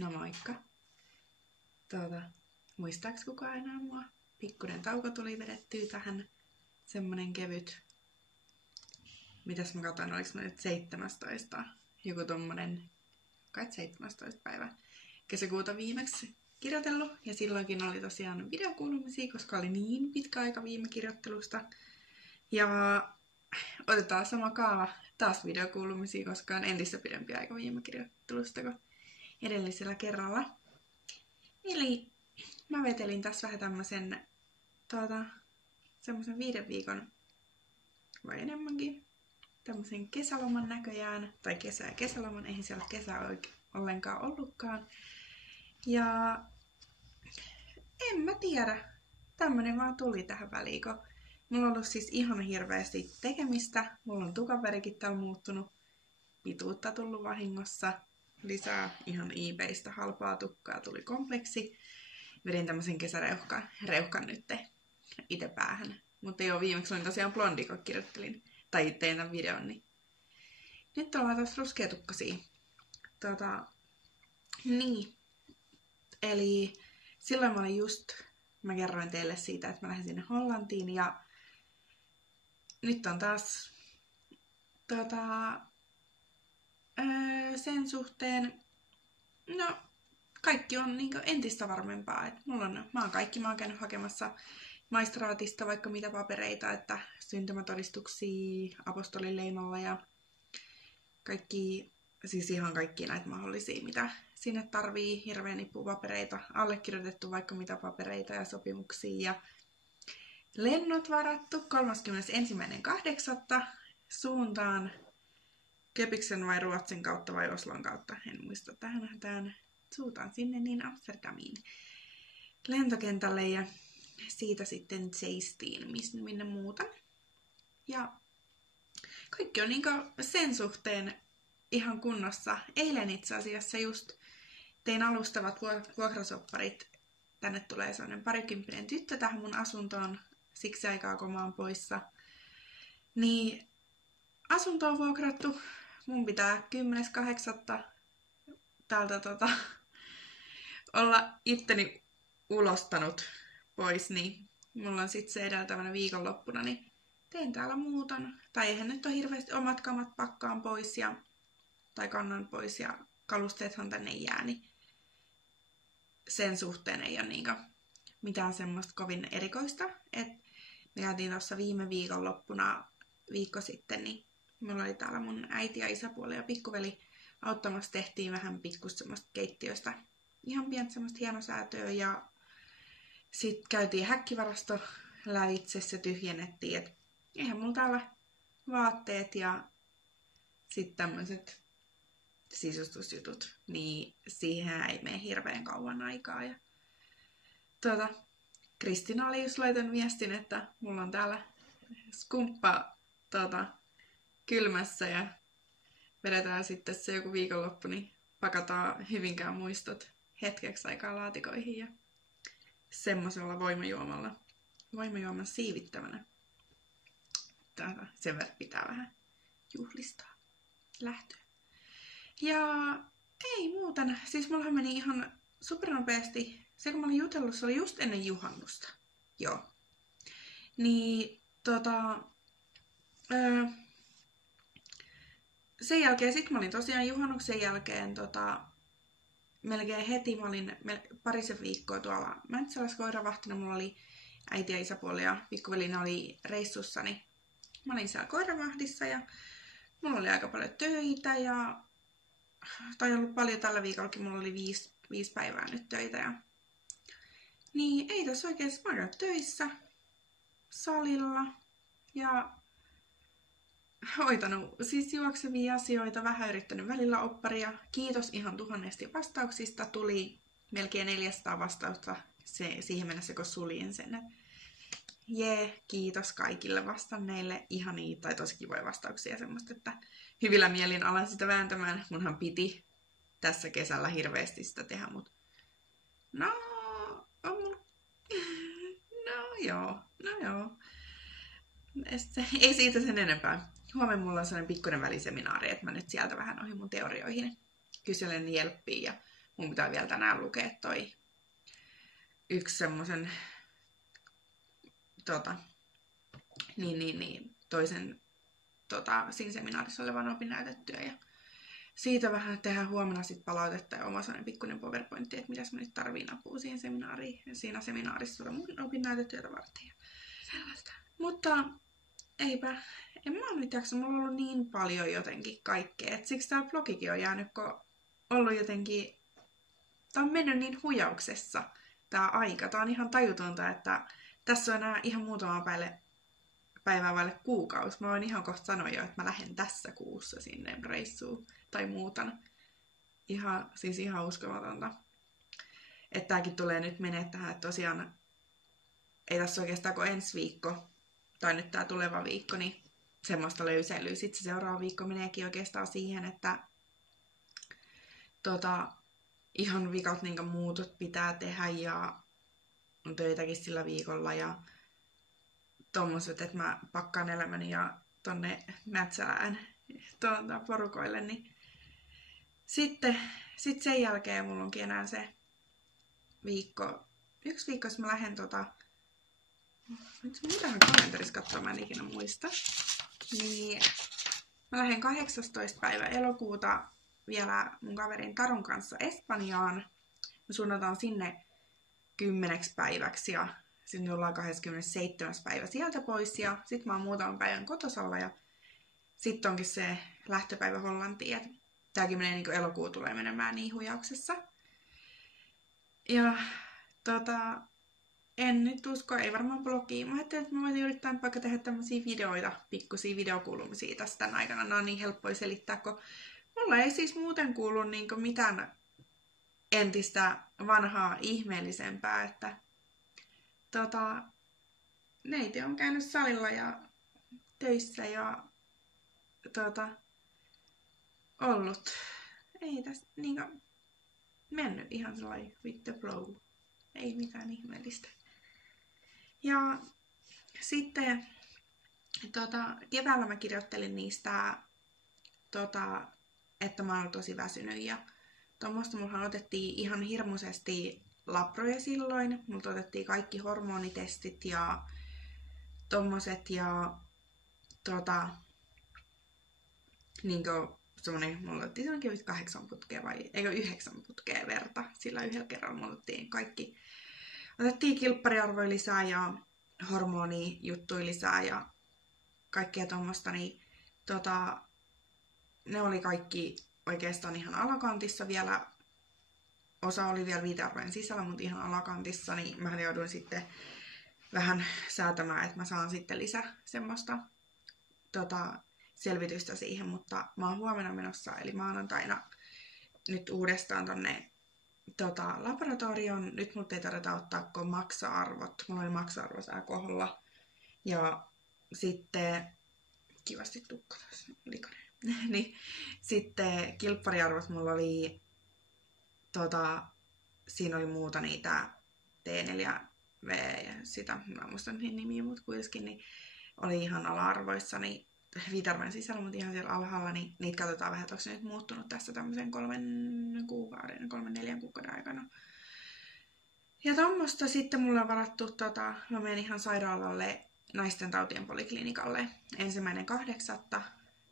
No moikka. Muistaaks kukaan enää mua? Pikkuinen tauko tuli vedettyä tähän. Semmonen kevyt. Mitäs mä katsoin, oliks mä nyt 17. Joku tommonen, kai 17 päivä kesäkuuta viimeksi kirjoitellut. Ja silloinkin oli tosiaan videokuulumisia, koska oli niin pitkä aika viime kirjoittelusta. Ja otetaan sama kaava taas videokuulumisia, koska on entistä pidempi aika viime kirjoittelusta kuin edellisellä kerralla. Eli mä vetelin tässä vähän tämmösen semmosen 5 viikon vai enemmänkin tämmösen kesäloman näköjään. Tai kesäloman, eihän siellä kesä ollenkaan ollutkaan. Ja en mä tiedä. Tämmönen vaan tuli tähän väliin, kun mulla on ollut siis ihan hirveästi tekemistä. Mulla on tukaverikin täällä muuttunut. Pituutta tullut vahingossa. Lisää ihan eBaystä halpaa tukkaa tuli kompleksi. Vedin tämmösen kesäreuhkan nyt itse päähän. Mutta joo, viimeksi olin tosiaan blondi, kun kirjoittelin. Tai tein tämän videon, niin nyt ollaan taas ruskeatukkasia. Niin. Eli silloin mä kerroin teille siitä, että mä lähdin sinne Hollantiin ja nyt on taas sen suhteen, no kaikki on niinku entistä varmempaa. Et mä oon käynyt hakemassa maistraatista vaikka mitä papereita, että syntymätodistuksia apostolileimalla ja kaikki, siis ihan kaikki näitä mahdollisia, mitä sinne tarvii, hirveän nippupapereita, allekirjoitettu vaikka mitä papereita ja sopimuksia ja lennot varattu 31.8. suuntaan Köpiksen vai Ruotsin kautta vai Oslon kautta, en muista tähän suuntaan sinne niin Amsterdamiin lentokentälle ja siitä sitten Zeistiin, minne muutan. Ja kaikki on niinku sen suhteen ihan kunnossa. Eilen itse asiassa just tein alustavat vuokrasopparit. Tänne tulee sellainen 20 tyttö tähän mun asuntoon siksi aikaa, kun mä oon poissa. Niin asunto on vuokrattu. Mun pitää 10.8. täältä olla itteni ulostanut pois, niin mulla on sit se edeltävänä viikonloppuna, niin teen täällä muuton. Tai eihän nyt ole hirveästi omat kamat pakkaan pois tai kannan pois ja kalusteethan tänne jää, niin sen suhteen ei ole niinku mitään semmoista kovin erikoista. Et me käytiin tuossa viime viikonloppuna viikko sitten, niin mulla oli täällä mun äiti ja isäpuoli ja pikkuveli auttamassa, tehtiin vähän pikkuista semmoista keittiöstä. Ihan pientä semmoista hienosäätöä ja sitten käytiin häkkivarasto lävitse, se tyhjennettiin, että eihän mulla täällä vaatteet ja sitten tämmöiset sisustusjutut, niin siihen ei mene hirveän kauan aikaa. Ja Kristina oli just laitan viestin, että mulla on täällä skumppa kylmässä ja vedetään sitten se joku viikonloppu, niin pakataan Hyvinkään muistot hetkeksi aikaa laatikoihin ja semmosella voimajuoman siivittävänä. Sen verran pitää vähän juhlistaa lähtöä. Ja ei muuten. Siis mullahan meni ihan supernopeasti. Se kun mä olin jutellut, se oli just ennen juhannusta. Joo. Niin sen jälkeen sit mä olin tosiaan juhannuksen jälkeen melkein heti mä olin parisen viikkoa tuolla Mäntsälässä koiravahtina. Mulla oli äiti ja isäpuoli ja pikkuveli oli reissussa, niin mä olin siellä koiravahdissa ja mulla oli aika paljon töitä tai ollut paljon tällä viikollakin, mulla oli 5 päivää nyt töitä ja niin ei tässä oikein, mä oon töissä salilla ja hoitanut siis juoksevia asioita, vähän yrittänyt välillä opparia. Kiitos ihan tuhannesti vastauksista. Tuli melkein 400 vastausta siihen mennessä, kun suljin sen. Kiitos kaikille vastanneille. Ihania tai tosi kivoja vastauksia semmoista, että hyvillä mielin alan sitä vääntämään. Munhan piti tässä kesällä hirveästi sitä tehdä, mutta no joo. Ei siitä sen enempää. Huomenna mulla on sellainen pikkuinen väliseminaari, että mä nyt sieltä vähän ohi mun teorioihin kyselen jelppiä ja mun pitää vielä tänään lukea toi yksi semmosen toisen siinä seminaarissa olevan opinnäytetyö. Ja siitä vähän tehdään huomenna sit palautetta ja oma sellainen pikkuinen PowerPointti, että mitäs mä nyt tarviin apua siihen seminaariin. Ja siinä seminaarissa mun opinnäytetyötä varten ja sellaista. Mutta eipä, en mä nyt jaksa, mulla on ollut niin paljon jotenkin kaikkea. Et siksi tää blogikin on jäänyt, kun ollut jotenkin, tää on mennyt niin huijauksessa tää aika. Tää on ihan tajutonta, että tässä on enää ihan muutama päivää vaille kuukausi. Mä voin ihan kohta sanoa jo, että mä lähden tässä kuussa sinne reissuun tai muutan. Siis ihan uskomatonta. Että tääkin tulee nyt menee tähän, että tosiaan ei tässä oikeastaan kuin ensi viikko, tai nyt tää tuleva viikko, niin semmoista löyseilyä. Sitten se seuraava viikko meneekin oikeastaan siihen, että ihan vikat niin muutot pitää tehdä ja on töitäkin sillä viikolla ja tommoset, että mä pakkaan elämäni ja tonne Metsälään porukoille, niin sitten sen jälkeen mulla onkin enää se yksi viikko, jos mä lähden mitähän kalenterissa katsoa, mä en ikinä muista. Niin mä lähden 18. päivä elokuuta vielä mun kaverin Tarun kanssa Espanjaan. Me suunnataan sinne 10 päiväksi ja sitten ollaan 27. päivä sieltä pois ja sit mä oon muutaman päivän kotosalla ja sitten onkin se lähtöpäivä Hollantiin. Tääkin menee niin elokuu tulee menemään niin huijauksessa. Ja en nyt usko, ei varmaan blogiin. Mä ajattelin, että mä voisin yrittää vaikka tehdä tämmösiä videoita, pikkusia videokuulumisia tästä tämän aikana. Ne on niin helppoja selittää, kun mulla ei siis muuten kuulu niin mitään entistä vanhaa ihmeellisempää, että neiti on käynyt salilla ja töissä ja ollut. Ei tässä niinku mennyt ihan sellainen with the flow. Ei mitään ihmeellistä. Ja sitten keväällä mä kirjoittelin niistä, että mä oon tosi väsynyt ja tuommoista mullahan otettiin ihan hirmuisesti laproja silloin. Multa otettiin kaikki hormonitestit ja tommoset ja niinkö semmonen, mulla otettiin semmonen 8 putkea vai eikö 9 putkea verta. Sillä yhdellä kerralla mulla otettiin kaikki. Otettiin kilppariarvoja lisää ja hormonijuttuja lisää ja kaikkea tommosta, niin ne oli kaikki oikeastaan ihan alakantissa vielä. Osa oli vielä viitearvojen sisällä, mutta ihan alakantissa, niin mä jouduin sitten vähän säätämään, että mä saan sitten lisää semmoista selvitystä siihen, mutta mä oon huomenna menossa, eli maanantaina nyt uudestaan tonne laboratorioon. Nyt mut ei tarvita ottaa kuin maksa-arvot. Mulla oli maksa-arvo sää kohdalla. Ja sitten kivasti tukka taas likainen. Niin, sitten kilppariarvot mulla oli siinä oli muuta niitä T4V ja sitä, mä en muista niitä nimiä, mutta kuitenkin niin oli ihan ala-arvoissa, niin viitearvojen sisällä, mutta ihan siellä alhaalla, niin niitä katsotaan vähän, että onko se nyt muuttunut tässä tämmöisen 3-4 kuukauden aikana. Ja tommosta sitten mulla on varattu, mä menen ihan sairaalalle naisten tautien poliklinikalle 1.8.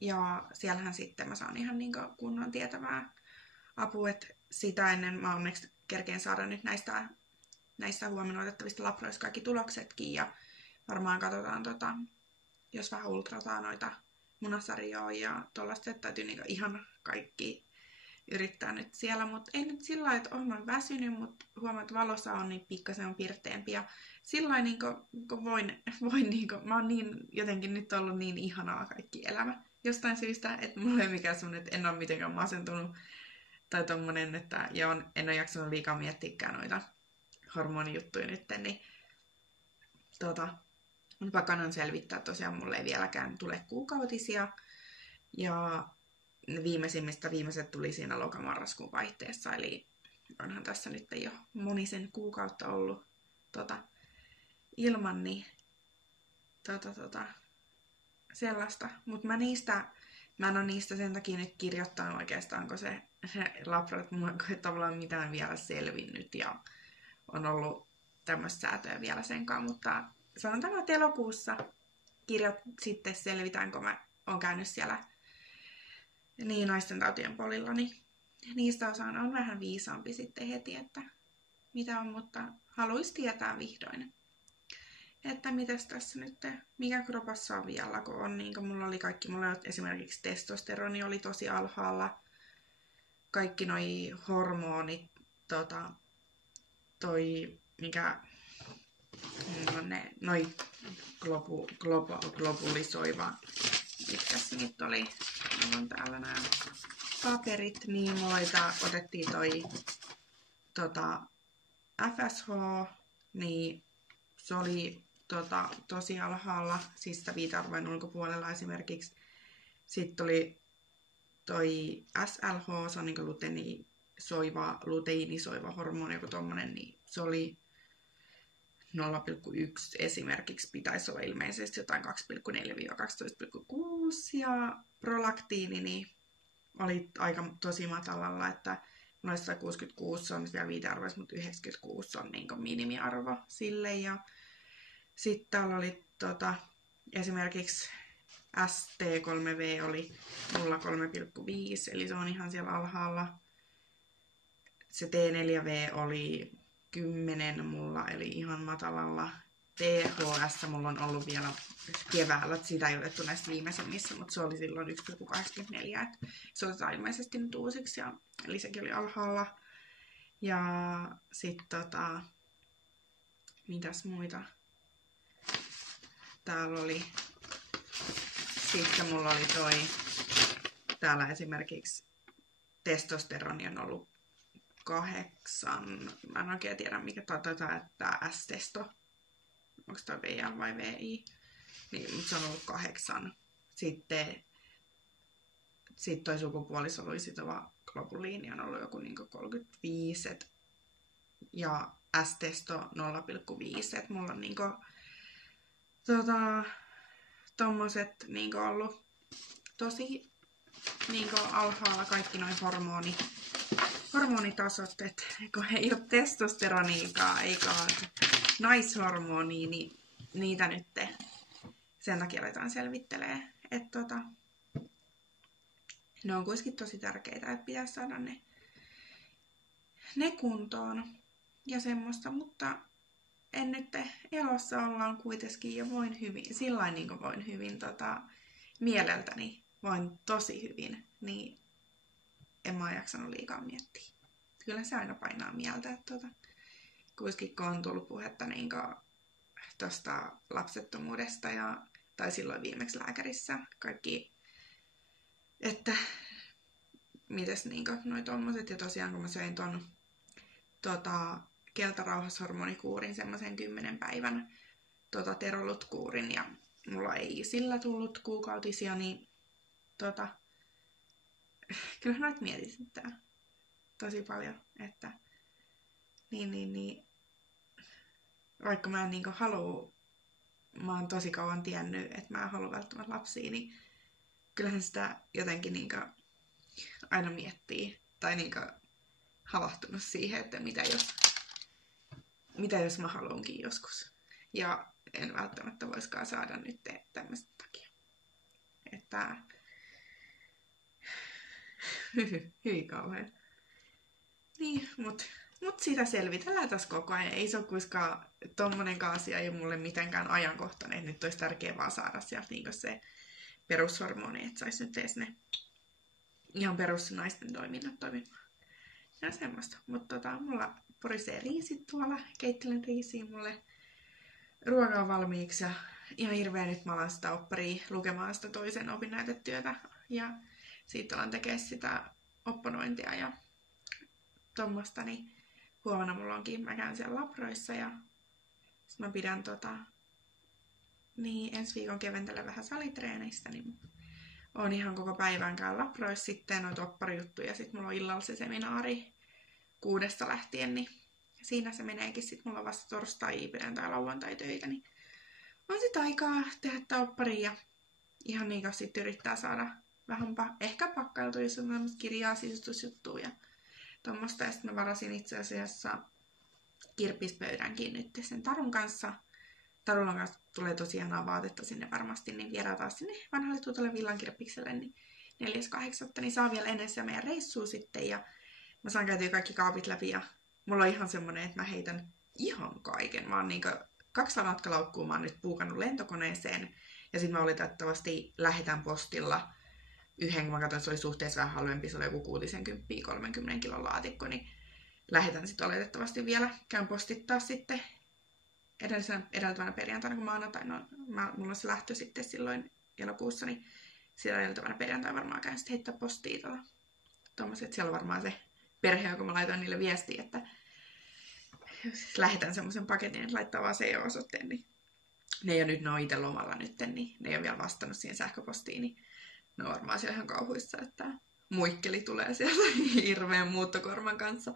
Ja siellähän sitten mä saan ihan niin kunnon tietävää apua, että sitä ennen mä onneksi kerkeen saada nyt näistä huomenna otettavista laproista kaikki tuloksetkin ja varmaan katsotaan jos vähän ultrataan noita munasarjoa ja tollaista, että täytyy niinku ihan kaikki yrittää nyt siellä, mutta ei nyt sillä lailla, että olen väsynyt, mutta huomaan, että valossa on niin pikkasen on pirteempi ja sillä lailla niinku, kun voin niinku, mä oon niin jotenkin nyt ollut niin ihanaa kaikki elämä jostain syystä, että mulla ei ole mikään semmoinen, että en ole mitenkään masentunut tai tommonen, että en ole jaksanut liikaa miettiäkään noita hormonijuttuja nyt, niin mun pakana on selvittää, tosiaan mulle ei vieläkään tule kuukautisia ja viimeiset tuli siinä lokamarraskuun vaihteessa, eli onhan tässä nyt jo monisen kuukautta ollut ilman, niin sellaista. Mutta mä en ole niistä sen takia nyt kirjoittanut oikeastaan, kun se labrat mulla ei tavallaan mitään vielä selvinnyt ja on ollut tämmöistä säätöä vielä senkaan, mutta sanotaan, että elokuussa kirjat sitten selvitään, kun mä oon käynyt siellä niin naisten tautien polilla, niin niistä on vähän viisaampi sitten heti, että mitä on, mutta haluaisi tietää vihdoin, että mitäs tässä nyt, mikä kropassa on vielä, kun on niin kuin mulla oli esimerkiksi testosteroni oli tosi alhaalla, kaikki noi hormonit, toi, mikä noi globulisoiva, mitkä se nyt oli, on täällä nämä paperit, niin mulla otettiin toi FSH, niin se oli tosi alhaalla, siis sitä viitearvojen ulkopuolella esimerkiksi. Sitten oli toi SLH, se on niin luteiinisoiva hormoni, joku tommonen, niin se oli 0,1 esimerkiksi, pitäisi olla ilmeisesti jotain 2,4-12,6 ja prolaktiini niin oli aika tosi matalalla, että mulla 166 on vielä viitearvoissa, mutta 96 on niin kuin minimiarvo sille. Ja sitten täällä oli esimerkiksi ST3V oli mulla 3,5, eli se on ihan siellä alhaalla. Se T4V oli 10 mulla, eli ihan matalalla. THS mulla on ollut vielä keväällä, sitä ei otettu näissä viimeisimmissä, mutta se oli silloin 1,84, että se otetaan ilmeisesti nyt uusiksi, eli sekin oli alhaalla. Ja sitten mitäs muita? Täällä oli, sitten mulla oli täällä esimerkiksi testosteroni on ollut 8, mä en oikein tiedä mikä tämä S-testo, onko tämä VL vai VI, niin, mutta se on ollut 8. Sitten toi sukupuolisoluisitova globuliini on ollut joku niin 35, ja S-testo 0,5, että mulla on niin kuin, tommoset niin ollut tosi niin alhaalla kaikki noin hormonitasot, että kun ei ole testosteroniikaan eikä naishormonia, niin niitä nyt sen takia aletaan selvittelee. Että ne on kuitenkin tosi tärkeitä, että pitäisi saada ne kuntoon ja semmoista, mutta en nyt elossa ollaan kuitenkin ja voin hyvin, sillain niin kuin voin hyvin mieleltäni, voin tosi hyvin, niin en mä jaksanut liikaa miettiä. Kyllä se aina painaa mieltä, että kuitenkin kun on tullut puhetta niin tuosta lapsettomuudesta tai silloin viimeksi lääkärissä kaikki, että mites niin noi tommoset, ja tosiaan kun mä söin ton keltarauhashormonikuurin, semmoisen 10 päivän terolutkuurin, ja mulla ei sillä tullut kuukautisia, niin kyllä noit mietityttää tosi paljon, että niin, vaikka mä en niinku mä oon tosi kauan tiennyt, että mä en halua välttämättä lapsia, niin kyllähän sitä jotenkin niinku aina miettii, tai niinku havahtunut siihen, että mitä jos mä haluankin joskus. Ja en välttämättä voisikaan saada nyt tämmöistä takia. Että hyvin kauhean. Niin, mut sitä selvitellään tässä koko ajan. Ei se ole kuitenkaan tommonenkaan asia, ei ole mulle mitenkään ajankohtainen. Että nyt olisi tärkeää vaan saada sieltä niin se perushormoni, että saisi nyt edes ne ihan perusnaisten toiminnat toimimaan. Ja semmoista. Mutta mulla porisee riisit tuolla. Keittelen riisiä mulle ruokaa valmiiksi. Ja ihan hirveä nyt mä alan sitä opparia lukemaan sitä toisen opinnäytetyötä. Ja siitä alan tekemään sitä opponointia ja tommoista. Niin huomenna mulla onkin, mä käyn siellä labroissa ja sit mä pidän niin ensi viikon keventelen vähän salitreeneistä, niin on ihan koko päivän käyn labroissa sitten noita opparijuttuja. Sitten mulla on illalla se seminaari 6 lähtien, niin siinä se meneekin. Sitten mulla on vasta torstai, perjantai, lauantai töitä, niin on sit aikaa tehdä tää oppari ja ihan niin sitten yrittää saada vähän ehkä pakkailtu, jos on tämmöistä kirjaa, sisustusjuttua ja tuommoista. Ja sitten mä varasin itse asiassa kirppispöydänkin nyt sen Tarun kanssa. Tarulla kanssa tulee tosi ihanaa vaatetta sinne varmasti, niin viedään taas sinne vanhalle tuotolle Villan kirppikselle, niin 4.8. niin saa vielä ennen sitä meidän reissua sitten. Ja mä saan käytyä kaikki kaapit läpi ja mulla on ihan semmonen, että mä heitän ihan kaiken. Mä oon niinku 2 matkalaukkua mä oon nyt puukannut lentokoneeseen. Ja sitten mä oletettavasti lähetän postilla yhden, kun mä katsoin, että se oli suhteessa vähän halvempi, se oli joku 60 30 kilon laatikko, niin lähetän sitten oletettavasti vielä. Käyn postittaa sitten edeltävänä perjantaina, kun maanantaina mulla on se lähtö sitten silloin elokuussa, niin sitä edeltävänä perjantaina varmaan käyn sitten heittää postia tuommoiset, että siellä on varmaan se perhe, joka mä laitoin niille viestiä, että jos lähetän semmoisen paketin, että laittaa vaan CO-osoitteen, niin ne on itse lomalla nyt, niin ne ei ole vielä vastannut siihen sähköpostiin, niin ne on varmaan siellä ihan kauhuissa, että muikkeli tulee sieltä hirveän muuttokorman kanssa.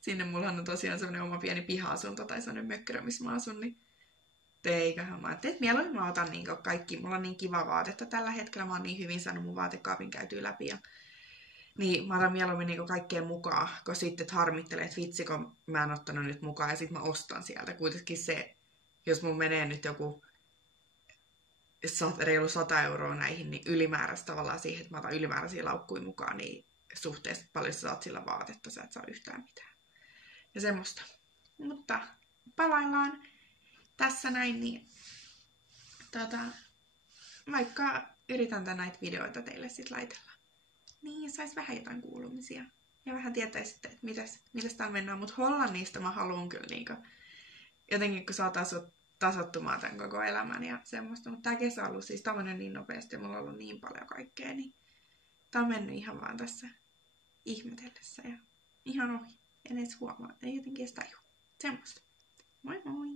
Sinne mullahan on tosiaan semmoinen oma pieni piha-asunto tai semmoinen mökkärö, missä mä asun, niin eiköhän mä ajattelin, että mieluummin mä otan niin kaikki, mulla on niin kiva vaatetta tällä hetkellä, mä oon niin hyvin saanut mun vaatekaapin käytyä läpi ja niin mä otan mieluummin niin kaikkeen mukaan, kun sitten harmittelee, että vitsi, kun mä en ottanut nyt mukaan ja sit mä ostan sieltä. Kuitenkin se, jos mun menee nyt joku reilu 100 € näihin, niin ylimääräistä tavallaan siihen, että mä otan ylimääräisiä laukkuja mukaan, niin suhteessa paljon sä saat sillä vaatetta, sä et saa yhtään mitään. Ja semmoista. Mutta palaillaan tässä näin, niin vaikka yritän näitä videoita teille sit laitella, niin sais vähän jotain kuulumisia. Ja vähän tietäisitte, että mitäs täällä mennään. Mutta Hollannista mä haluan kyllä niinku, jotenkin kun saa tasottumaan tämän koko elämän ja semmoista. Mutta tää kesä on ollut siis tämmönen niin nopeasti ja mulla on ollut niin paljon kaikkea, niin tää on mennyt ihan vaan tässä ihmetellessä ja ihan ohi. En edes huomaa, ei jotenkin edes tajua. Semmoista. Moi moi!